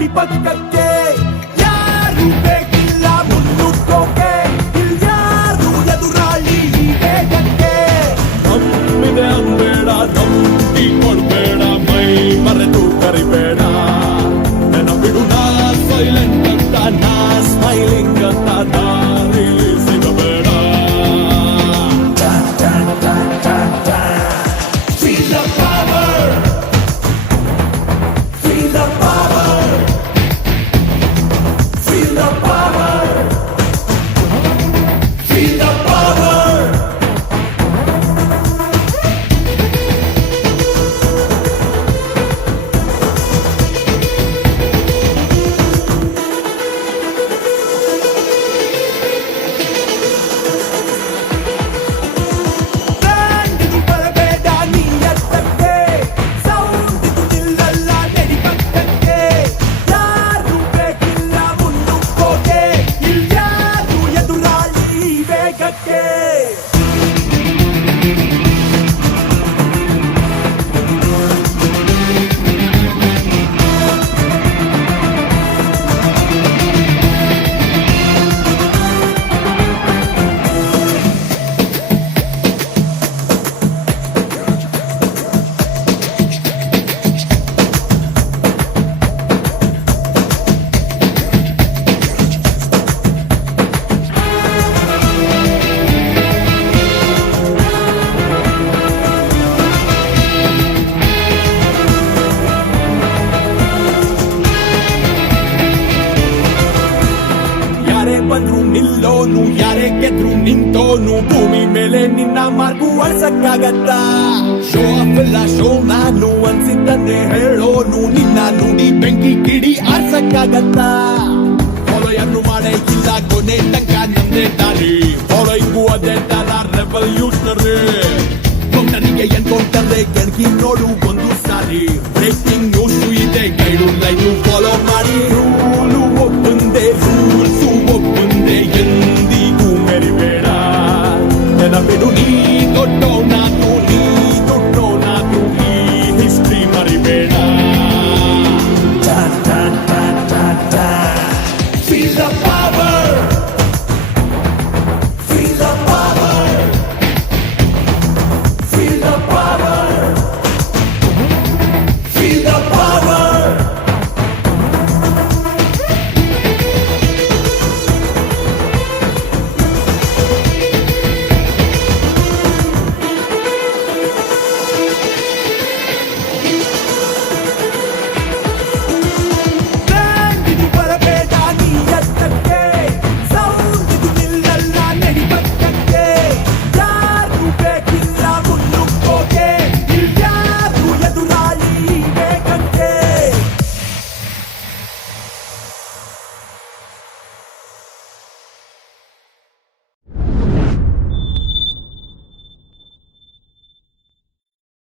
ನಡಿ ಪಕ್ಕಕ್ಕೆ ಯಾರು ಬೇಕಿಲ್ಲ ಮುನ್ನುಗ್ಗೋಕೆ ಇಲ್ಯಾರು ಎದುರಾಳಿ ಈ ವೇಗಕ್ಕೆ ನಮ್ಮಿದೆ ಅನ್ಬೇಡ ನಂಬಿ ಕೊಡ್ಬೇಡ ಮೈ ಮರೆತು ಕರಿಬೇಡ ನೆನಪಿಡು ನಾ ಸೈಲೆಂಟ್ ಅಂತ ನಾ ಸ್ಮೈಲಿಂಗ್ ಅಂತ ದಾರಿಲಿ ಸಿಗಬೇಡ Feel the power Feel the power Feel the power Feel the power ಬ್ಯಾಂಡಿದು ಬರಬೇಡ ನೀ ಎತ್ತಕ್ಕೆ ಸೌಂಡಿದು ನಿಲ್ಲಲ್ಲ ನಡಿ ಪಕ್ಕಕ್ಕೆ ಯಾರು ಬೇಕಿಲ್ಲ ಮುನ್ನುಗ್ಗೋಕೆ ಇಲ್ಯಾರು ಎದುರಾಳಿ ಈ ವೇಗಕ್ಕೆ ಯಾರೇ ಬಂದ್ರು ನಿಲ್ಲೋನು ಯಾರೇ ಗೆದ್ರು ನಿಂತೋನು ಭೂಮಿ ಮೇಲೆ ನಿನ್ನ ಮಾರ್ಗು ಅಳ್ಸಕ್ಕಾಗತ್ತ ಶೋ ಅಲ್ಲ ಶೋ ಮ್ಯಾನು ಅನ್ಸಿದ್ದನ್ನೇ ಹೇಳೋನು ನಿನ್ನ ನುಡಿ ಬೆಂಕಿ ಕಿಡಿ ಆರ್ಸಕ್ಕಾಗತ್ತ ಫಾಲೋಯನ್ನು ಮಾಡೇ ಇಲ್ಲ ಕೊನೆ ತನಕ ನಮ್ದೇ ದಾರಿ ಫಾಲೋಯಿಂಗು ಅದೇ ತರ ರೆವಲ್ಯೂಷನರಿ ಕೌಂಟರಿಗೆ ಎನ್ಕೌಂಟರ್ರೆ ಕೆಣಕಿ ನೋಡು ಒಂದು ಸಾರಿ ಬ್ರೇಕಿಂಗ್ ನ್ಯೂಸ್ ಇದೆ ಗೈಡು ಲೈನು ಫಾಲೋ ಮಾಡಿ ರೂಲು ಒಪ್ಪಂದೆ ರೂಲ್ಸು ಒಪ್ಪಂದೆ ಎಂದಿಗೂ ಮೆರಿಬೇಡ ನೆನಪಿಡು ನೀ ದೊಡ್ಡೋ ನಾನು